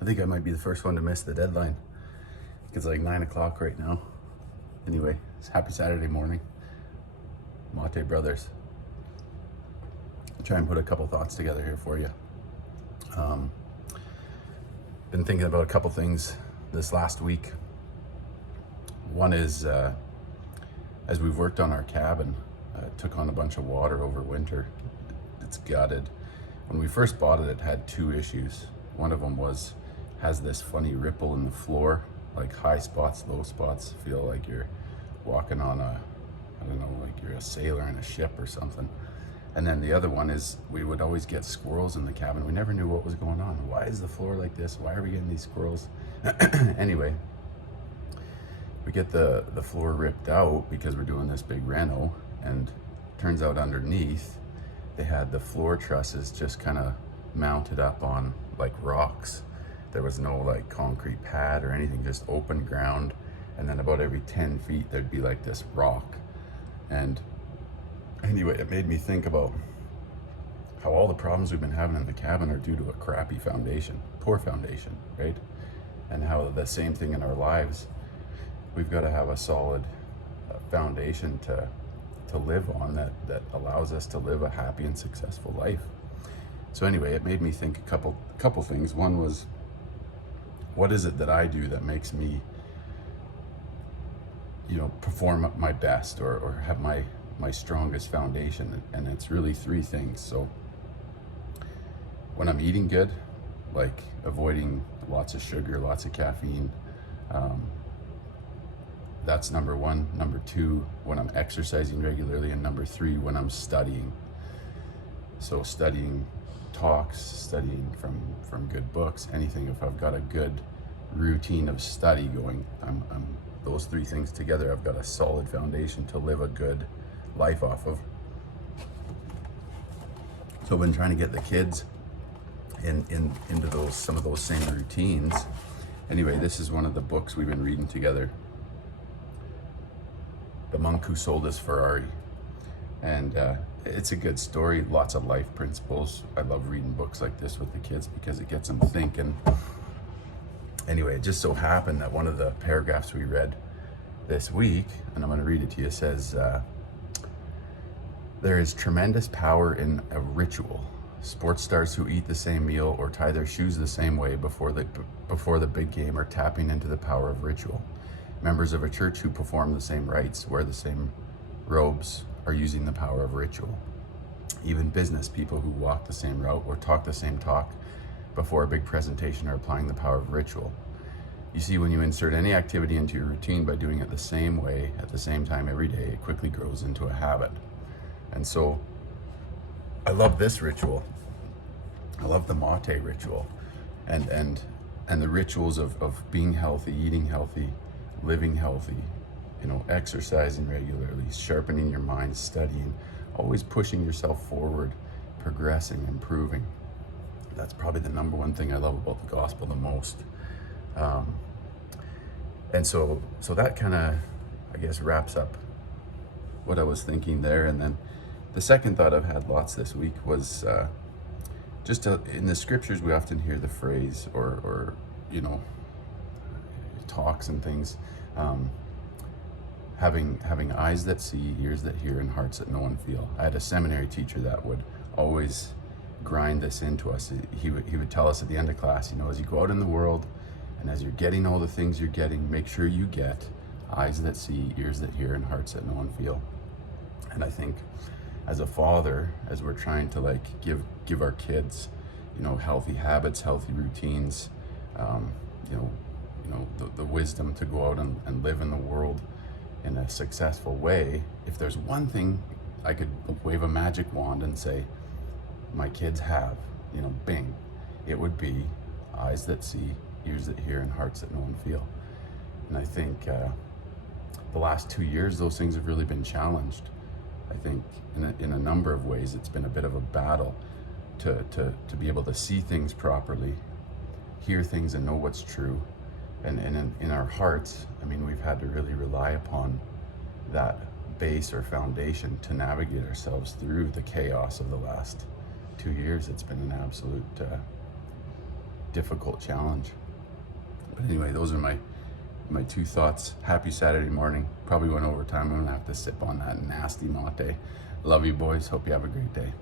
I think I might be the first one to miss the deadline. It's like 9 o'clock right now. Anyway, it's happy Saturday morning. Mate Brothers. I'll try and put a couple thoughts together here for you. Been thinking about a couple things this last week. One is, as we've worked on our cabin, took on a bunch of water over winter. It's gutted. When we first bought it, it had two issues. One of them has this funny ripple in the floor, like high spots, low spots. Feel like you're walking on I don't know, like you're a sailor in a ship or something. And then the other one is we would always get squirrels in the cabin. We never knew what was going on. Why is the floor like this? Why are we getting these squirrels? Anyway, we get the floor ripped out because we're doing this big reno, and turns out underneath they had the floor trusses just kind of mounted up on like rocks. There was no like concrete pad or anything, just open ground. And then about every 10 feet there'd be like this rock. And anyway, it made me think about how all the problems we've been having in the cabin are due to a crappy foundation, poor foundation, right? And how the same thing in our lives, we've got to have a solid foundation to live on that allows us to live a happy and successful life. So anyway, it made me think a couple things. One was, what is it that I do that makes me, perform at my best or have my strongest foundation? And it's really three things. So when I'm eating good, like avoiding lots of sugar, lots of caffeine, that's number one. Number two, when I'm exercising regularly. And number three, when I'm studying. So studying talks, studying from good books, anything. If I've got a good routine of study going, I'm those three things together, I've got a solid foundation to live a good life off of. So I've been trying to get the kids into some of those same routines. Anyway, this is one of the books we've been reading together, The Monk Who Sold His Ferrari. And it's a good story, lots of life principles. I love reading books like this with the kids because it gets them thinking. Anyway, it just so happened that one of the paragraphs we read this week, and I'm going to read it to you, says, there is tremendous power in a ritual. Sports stars who eat the same meal or tie their shoes the same way before the big game are tapping into the power of ritual. Members of a church who perform the same rites, wear the same robes, are using the power of ritual. Even business people who walk the same route or talk the same talk before a big presentation are applying the power of ritual. You see, when you insert any activity into your routine by doing it the same way at the same time every day, it quickly grows into a habit. And so I love this ritual. I love the mate ritual and the rituals of being healthy, eating healthy, living healthy, exercising regularly, sharpening your mind, studying, always pushing yourself forward, progressing, improving. That's probably the number one thing I love about the gospel the most. And so that kind of, I guess, wraps up what I was thinking there. And then the second thought I've had lots this week was in the scriptures, we often hear the phrase or talks and things, having eyes that see, ears that hear, and hearts that know and feel. I had a seminary teacher that would always grind this into us. He would tell us at the end of class, as you go out in the world and as you're getting all the things you're getting, make sure you get eyes that see, ears that hear, and hearts that know and feel. And I think as a father, as we're trying to give our kids, healthy habits, healthy routines, the wisdom to go out and live in the world in a successful way, if there's one thing I could wave a magic wand and say, my kids have, bing, it would be eyes that see, ears that hear, and hearts that know and feel. And I think the last 2 years, those things have really been challenged. I think in a number of ways, it's been a bit of a battle to be able to see things properly, hear things and know what's true. And in our hearts, we've had to really rely upon that base or foundation to navigate ourselves through the chaos of the last 2 years. It's been an absolute difficult challenge. But anyway, those are my two thoughts. Happy Saturday morning. Probably went over time. I'm gonna have to sip on that nasty mate. Love you boys. Hope you have a great day.